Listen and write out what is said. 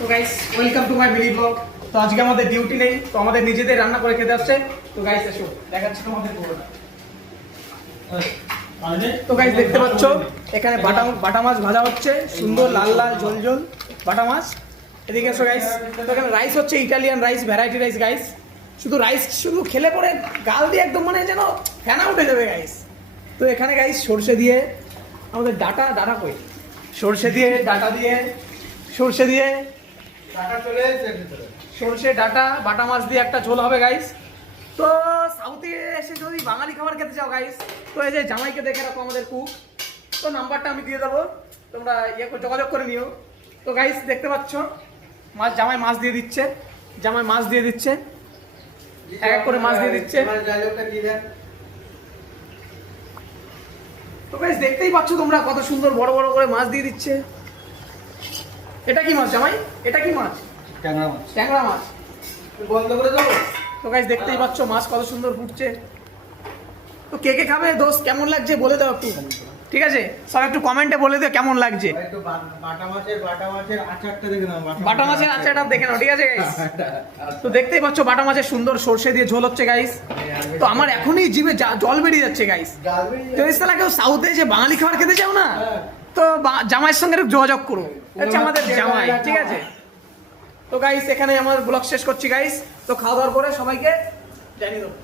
তো guys welcome to my mini blog. তো আজকে আমাদের ডিউটি নেই, তো আমাদের নিজেদের রান্না করে খেতে আসছে। তো গাইস এসো দেখাচ্ছি তোমাদের পুরোটা। তো গাইস দেখতে পাচ্ছ এখানে বাটা মাছ ভাজা হচ্ছে, সুন্দর লাল লাল ঝোল ঝোল বাটা মাছ। এদিকে এসো গাইস, তো এখানে রাইস হচ্ছে Italian rice, variety rice guys. শুধু রাইস শুধু খেলে পরে গাল দিয়ে একদম মানে যেন ফেনা উঠে যাবে গাইস। তো এখানে গাইস সর্ষে দিয়ে আমাদের ডাটা কই সর্ষে দিয়ে সর্ষে ডাটা বাটা মাছ দিয়ে একটা ঝোল হবে গাইস। তো সাউথে এসে যদি বাঙালি খাবার খেতে চাও গাইস, তো এই যে জামাইকে দেখে রাখো আমাদের কুক, তো নাম্বারটা আমি দিয়ে দেবো, তোমরা যোগাযোগ করে নিও। তো গাইস দেখতে পাচ্ছ জামাই মাছ দিয়ে দিচ্ছে এক এক করে মাছ দিয়ে দিচ্ছে। তো গাইস দেখতেই পাচ্ছ তোমরা কত সুন্দর বড় বড় করে মাছ দিয়ে দিচ্ছে। এটা কি মাছ জামাই? এটা কি মাছ? ট্যাংরা মাছ বন্ধ করে দেবো। তো গাইস দেখতেই পাচ্ছ মাছ কত সুন্দর ফুটছে। তো কে কে খাবে দোস্ত, কেমন লাগছে বলে দাও একটু, ঠিক আছে? সব একটু কমেন্টে বলে দিও কেমন লাগছে। বাটা মাছের আচারটা দেখে নাও, ঠিক আছে গাইস? তো দেখতেই পাচ্ছ বাটা মাছের সুন্দর সর্ষে দিয়ে ঝোল হচ্ছে গাইস। তো আমার এখনই জিভে জল বেরিয়ে যাচ্ছে গাইস। তো এই সালা কেউ সাউথে যে বাঙালি খাবার খেতে চাও না, তো জামাইয়ের সঙ্গে একটু যোগাযোগ করো, হচ্ছে আমাদের জামাই, ঠিক আছে? তো গাইস এখানে আমার ব্লগ শেষ করছি গাইস। তো খাওয়া দাওয়ার পরে সবাইকে জানিয়ে দেবো।